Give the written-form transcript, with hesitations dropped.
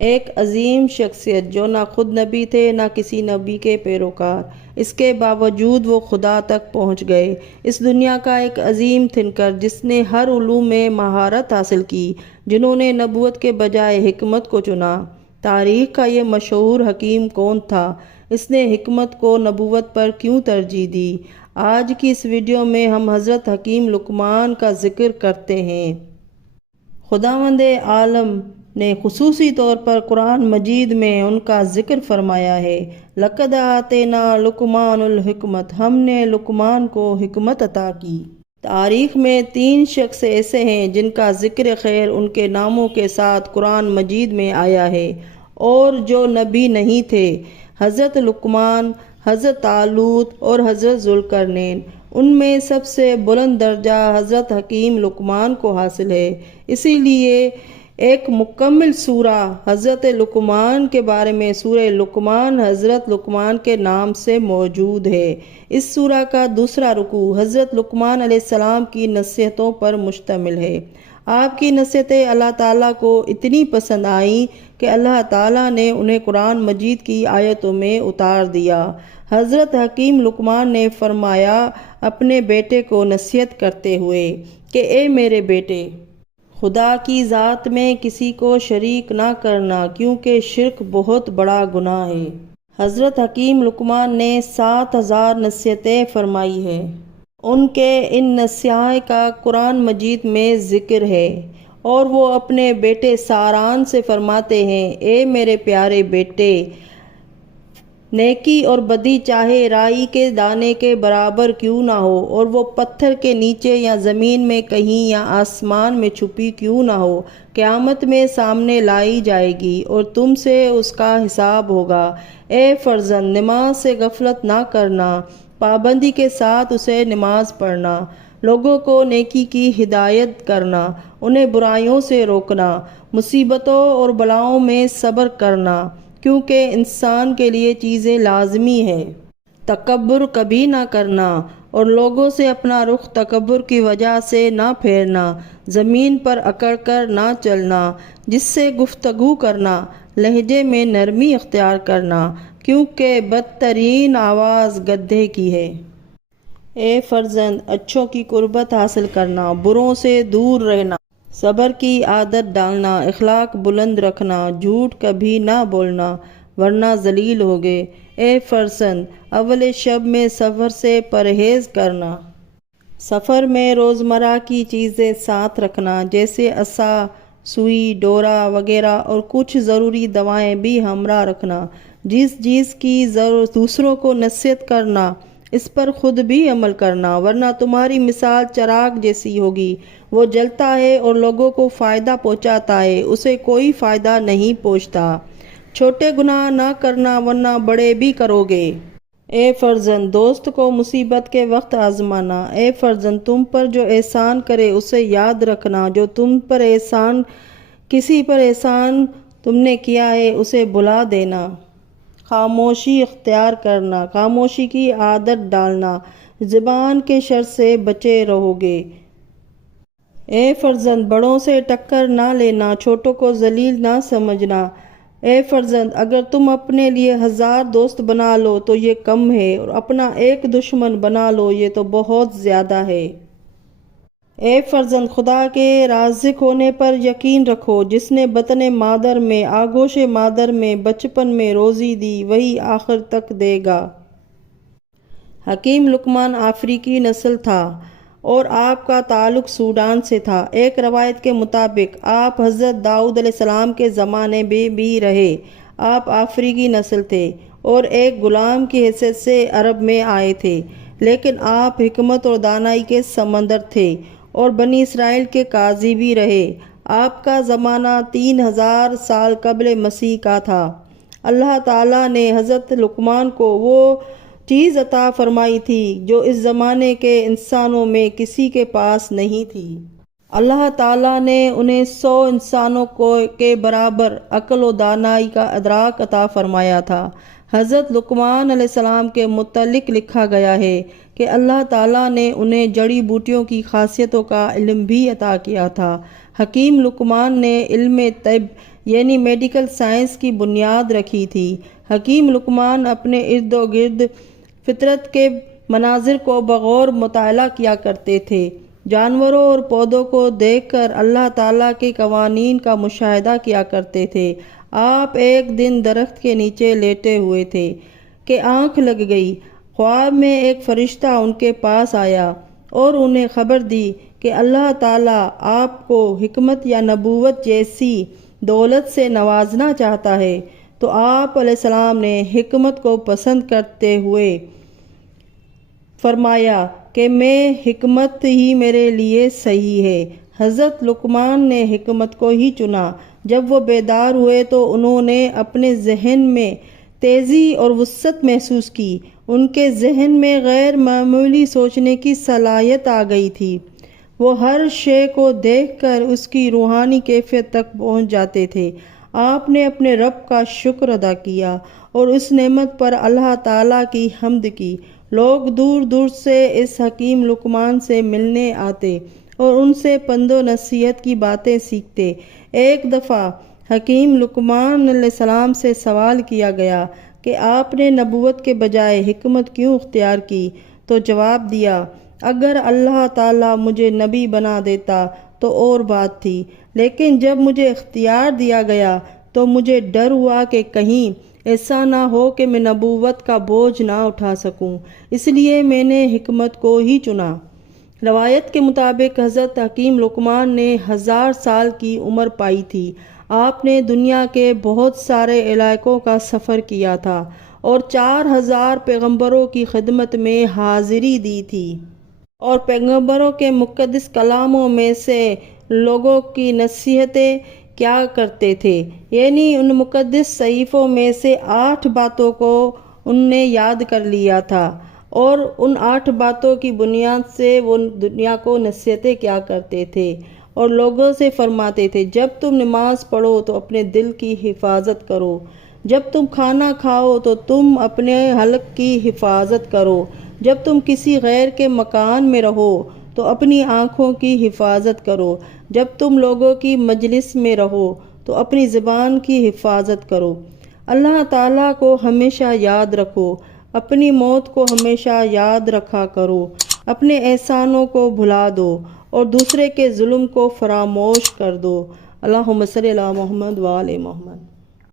ایک عظیم شخصیت جو نہ خود نبی تھے نہ کسی نبی کے پیروکار، اس کے باوجود وہ خدا تک پہنچ گئے۔ اس دنیا کا ایک عظیم تھنکر جس نے ہر علوم میں مہارت حاصل کی، جنہوں نے نبوت کے بجائے حکمت کو چنا۔ تاریخ کا یہ مشہور حکیم کون تھا؟ اس نے حکمت کو نبوت پر کیوں ترجیح دی؟ آج کی اس ویڈیو میں ہم حضرت حکیم لقمان کا ذکر کرتے ہیں۔ خداوند عالم نے خصوصی طور پر قرآن مجید میں ان کا ذکر فرمایا ہے۔ لقد آتینا لقمان الحکمت، ہم نے لقمان کو حکمت عطا کی۔ تاریخ میں 3 شخص ایسے ہیں جن کا ذکر خیر ان کے ناموں کے ساتھ قرآن مجید میں آیا ہے اور جو نبی نہیں تھے: حضرت لقمان، حضرت طالوت اور حضرت ذوالقرنین۔ ان میں سب سے بلند درجہ حضرت حکیم لقمان کو حاصل ہے، اسی لیے ایک مکمل سورہ حضرت لقمان کے بارے میں سورہ لقمان حضرت لقمان کے نام سے موجود ہے۔ اس سورہ کا دوسرا رکوع حضرت لقمان علیہ السلام کی نصیحتوں پر مشتمل ہے۔ آپ کی نصیحتیں اللہ تعالیٰ کو اتنی پسند آئیں کہ اللہ تعالیٰ نے انہیں قرآن مجید کی آیتوں میں اتار دیا۔ حضرت حکیم لقمان نے فرمایا اپنے بیٹے کو نصیحت کرتے ہوئے کہ اے میرے بیٹے، خدا کی ذات میں کسی کو شریک نہ کرنا، کیونکہ شرک بہت بڑا گناہ ہے۔ حضرت حکیم لقمان نے 7000 نصیحتیں فرمائی ہیں۔ ان کے ان نصائح کا قرآن مجید میں ذکر ہے اور وہ اپنے بیٹے ساران سے فرماتے ہیں: اے میرے پیارے بیٹے، نیکی اور بدی چاہے رائی کے دانے کے برابر کیوں نہ ہو، اور وہ پتھر کے نیچے یا زمین میں کہیں یا آسمان میں چھپی کیوں نہ ہو، قیامت میں سامنے لائی جائے گی اور تم سے اس کا حساب ہوگا۔ اے فرزند، نماز سے غفلت نہ کرنا، پابندی کے ساتھ اسے نماز پڑھنا، لوگوں کو نیکی کی ہدایت کرنا، انہیں برائیوں سے روکنا، مصیبتوں اور بلاؤں میں صبر کرنا، کیونکہ انسان کے لیے چیزیں لازمی ہیں۔ تکبر کبھی نہ کرنا اور لوگوں سے اپنا رخ تکبر کی وجہ سے نہ پھیرنا، زمین پر اکڑ کر نہ چلنا، جس سے گفتگو کرنا، لہجے میں نرمی اختیار کرنا، کیونکہ بدترین آواز گدھے کی ہے۔ اے فرزند، اچھوں کی قربت حاصل کرنا، بروں سے دور رہنا، صبر کی عادت ڈالنا، اخلاق بلند رکھنا، جھوٹ کبھی نہ بولنا ورنہ ذلیل ہوگے۔ اے فرزند، اول شب میں سفر سے پرہیز کرنا، سفر میں روزمرہ کی چیزیں ساتھ رکھنا، جیسے عصا، سوئی، ڈورا وغیرہ، اور کچھ ضروری دوائیں بھی ہمراہ رکھنا۔ جس چیز کی ضرورت دوسروں کو نصیحت کرنا، اس پر خود بھی عمل کرنا، ورنہ تمہاری مثال چراغ جیسی ہوگی، وہ جلتا ہے اور لوگوں کو فائدہ پہنچاتا ہے، اسے کوئی فائدہ نہیں پہنچتا۔ چھوٹے گناہ نہ کرنا ورنہ بڑے بھی کرو گے۔ اے فرزند، دوست کو مصیبت کے وقت آزمانا۔ اے فرزند، تم پر جو احسان کرے اسے یاد رکھنا، جو کسی پر احسان تم نے کیا ہے اسے بھلا دینا۔ خاموشی اختیار کرنا، خاموشی کی عادت ڈالنا، زبان کے شر سے بچے رہو گے۔ اے فرزند، بڑوں سے ٹکر نہ لینا، چھوٹوں کو ذلیل نہ سمجھنا۔ اے فرزند، اگر تم اپنے لیے 1000 دوست بنا لو تو یہ کم ہے، اور اپنا ایک دشمن بنا لو یہ تو بہت زیادہ ہے۔ اے فرزند، خدا کے رازق ہونے پر یقین رکھو، جس نے بطن مادر میں، آغوش مادر میں بچپن میں روزی دی، وہی آخر تک دے گا۔ حکیم لقمان افریقی نسل تھا اور آپ کا تعلق سوڈان سے تھا۔ ایک روایت کے مطابق آپ حضرت داؤد علیہ السلام کے زمانے میں بھی رہے۔ آپ افریقی نسل تھے اور ایک غلام کی حیثیت سے عرب میں آئے تھے، لیکن آپ حکمت اور دانائی کے سمندر تھے اور بنی اسرائیل کے قاضی بھی رہے۔ آپ کا زمانہ 3000 سال قبل مسیح کا تھا۔ اللہ تعالیٰ نے حضرت لقمان کو وہ چیز عطا فرمائی تھی جو اس زمانے کے انسانوں میں کسی کے پاس نہیں تھی۔ اللہ تعالیٰ نے انہیں 100 انسانوں کے برابر عقل و دانائی کا ادراک عطا فرمایا تھا۔ حضرت لقمان علیہ السلام کے متعلق لکھا گیا ہے کہ اللہ تعالیٰ نے انہیں جڑی بوٹیوں کی خاصیتوں کا علم بھی عطا کیا تھا۔ حکیم لقمان نے علم طب یعنی میڈیکل سائنس کی بنیاد رکھی تھی۔ حکیم لقمان اپنے ارد و گرد فطرت کے مناظر کو بغور مطالعہ کیا کرتے تھے۔ جانوروں اور پودوں کو دیکھ کر اللہ تعالیٰ کے قوانین کا مشاہدہ کیا کرتے تھے۔ آپ ایک دن درخت کے نیچے لیٹے ہوئے تھے کہ آنکھ لگ گئی۔ خواب میں ایک فرشتہ ان کے پاس آیا اور انہیں خبر دی کہ اللہ تعالیٰ آپ کو حکمت یا نبوت جیسی دولت سے نوازنا چاہتا ہے۔ تو آپ علیہ السلام نے حکمت کو پسند کرتے ہوئے فرمایا کہ میں حکمت ہی میرے لیے صحیح ہے۔ حضرت لقمان نے حکمت کو ہی چنا۔ جب وہ بیدار ہوئے تو انہوں نے اپنے ذہن میں تیزی اور وسعت محسوس کی۔ ان کے ذہن میں غیر معمولی سوچنے کی صلاحیت آ گئی تھی۔ وہ ہر شے کو دیکھ کر اس کی روحانی کیفیت تک پہنچ جاتے تھے۔ آپ نے اپنے رب کا شکر ادا کیا اور اس نعمت پر اللہ تعالیٰ کی حمد کی۔ لوگ دور دور سے اس حکیم لقمان سے ملنے آتے اور ان سے پند و نصیحت کی باتیں سیکھتے۔ ایک دفعہ حکیم لقمان علیہ السلام سے سوال کیا گیا کہ آپ نے نبوت کے بجائے حکمت کیوں اختیار کی؟ تو جواب دیا، اگر اللہ تعالیٰ مجھے نبی بنا دیتا تو اور بات تھی، لیکن جب مجھے اختیار دیا گیا تو مجھے ڈر ہوا کہ کہیں ایسا نہ ہو کہ میں نبوت کا بوجھ نہ اٹھا سکوں، اس لیے میں نے حکمت کو ہی چنا۔ روایت کے مطابق حضرت حکیم لقمان نے 1000 سال کی عمر پائی تھی۔ آپ نے دنیا کے بہت سارے علاقوں کا سفر کیا تھا اور 4000 پیغمبروں کی خدمت میں حاضری دی تھی، اور پیغمبروں کے مقدس کلاموں میں سے لوگوں کی نصیحتیں کیا کرتے تھے، یعنی ان مقدس صحیفوں میں سے 8 باتوں کو ان نے یاد کر لیا تھا، اور ان 8 باتوں کی بنیاد سے وہ دنیا کو نصیحتیں کیا کرتے تھے اور لوگوں سے فرماتے تھے، جب تم نماز پڑھو تو اپنے دل کی حفاظت کرو، جب تم کھانا کھاؤ تو تم اپنے حلق کی حفاظت کرو، جب تم کسی غیر کے مکان میں رہو تو اپنی آنکھوں کی حفاظت کرو، جب تم لوگوں کی مجلس میں رہو تو اپنی زبان کی حفاظت کرو، اللہ تعالیٰ کو ہمیشہ یاد رکھو، اپنی موت کو ہمیشہ یاد رکھا کرو، اپنے احسانوں کو بھلا دو اور دوسرے کے ظلم کو فراموش کر دو۔ اللہم صلی علی محمد و آل محمد۔